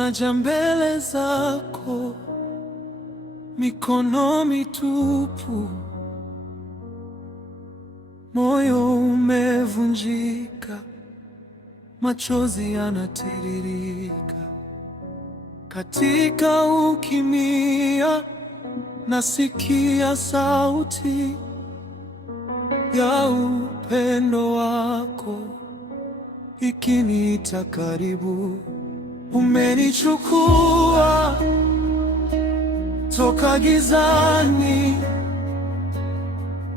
naja mbele zako, mikono mitupu, moyo umevunjika, machozi yanatiririka. Katika ukimya nasikia sauti ya upendo wako ikiniita karibu. Umenichukua toka gizani,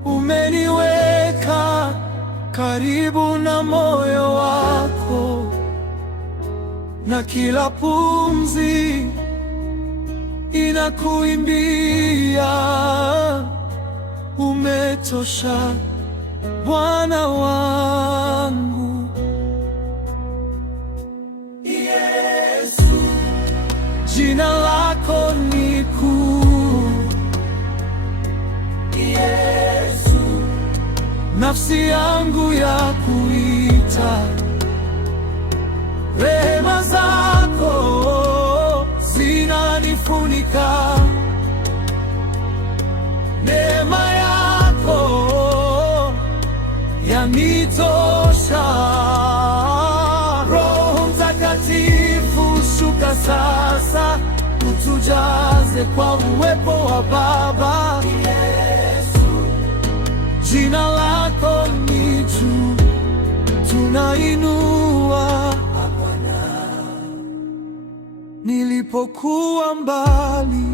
umeniweka karibu na moyo wako, na kila pumzi inakuimbia, umetosha Bwana wangu. Yesu, jina lako ni kuu. Yesu, nafsi yangu ya kuita. Rehema zako zinanifunika, neema yako yanitosha. Roho Mtakatifu, shuka sasa, utujaze kwa uwepo wa Baba. Yesu, jina lako ni juu, tunainua. Nilipokuwa mbali,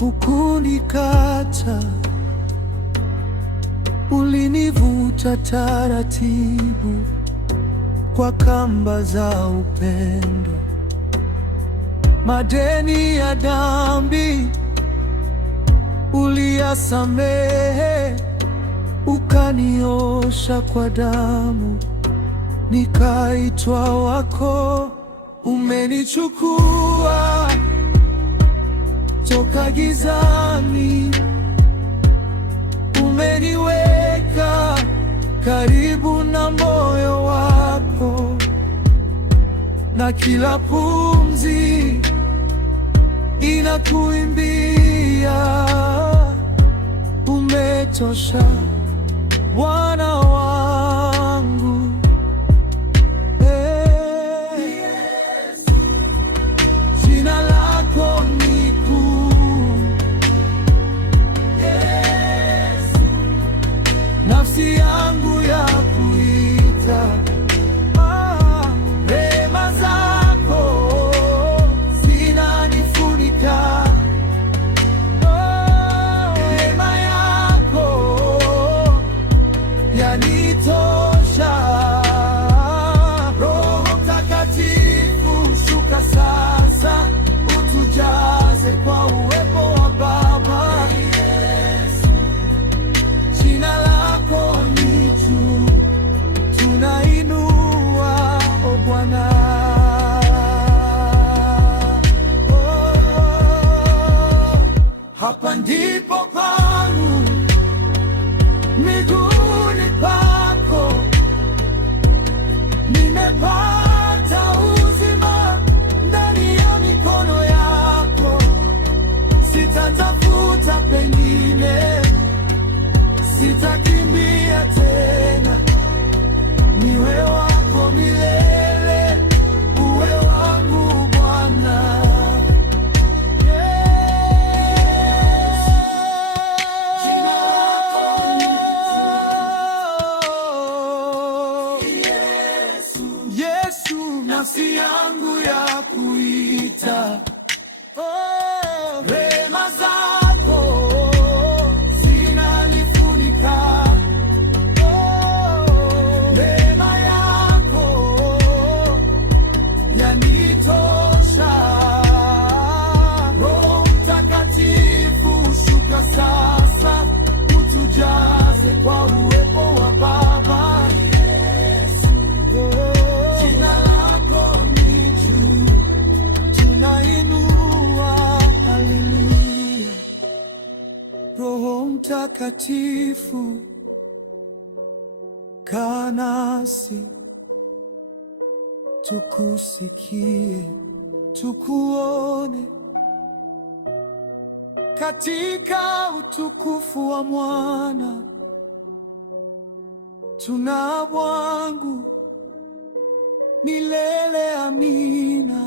hukunikata, ulinivuta taratibu kwa kamba za upendo. Madeni ya dhambi uliyasamehe, ukaniosha kwa damu, nikaitwa wako. Umenichukua toka gizani, umeniweka karibu na moyo wako, na kila pumzi inakuimbia, umetosha Bwana wangu. Jina lako ni kuu. Yesu, nafsi yangu ya kuita. Rehema zako zinanifunika, neema yako yanitosha. Roho Mtakatifu, shuka sasa, utujaze kwa uwepo wa Baba. Yesu, jina lako ni juu, tunainua, o Bwana. Hapa ndipo pangu, miguuni pako, nimepata uzima ndani ya mikono yako. Sitatafuta pengine, sitakimbia tena, niwe wako milele, uwe wangu Bwana. Jina lako ni kuu. Yesu, nafsi yangu ya kuita. Rehema zako zinanifunika, neema yako yanitosha. Roho Mtakatifu, shuka sasa, utujaze kwa uwepo wa Baba. Yesu, jina lako ni juu, tunainua. Haleluya. Roho Mtakatifu, kaa nasi, tukusikie, tukuone katika utukufu wa Mwana. Tunamwabudu milele, amina.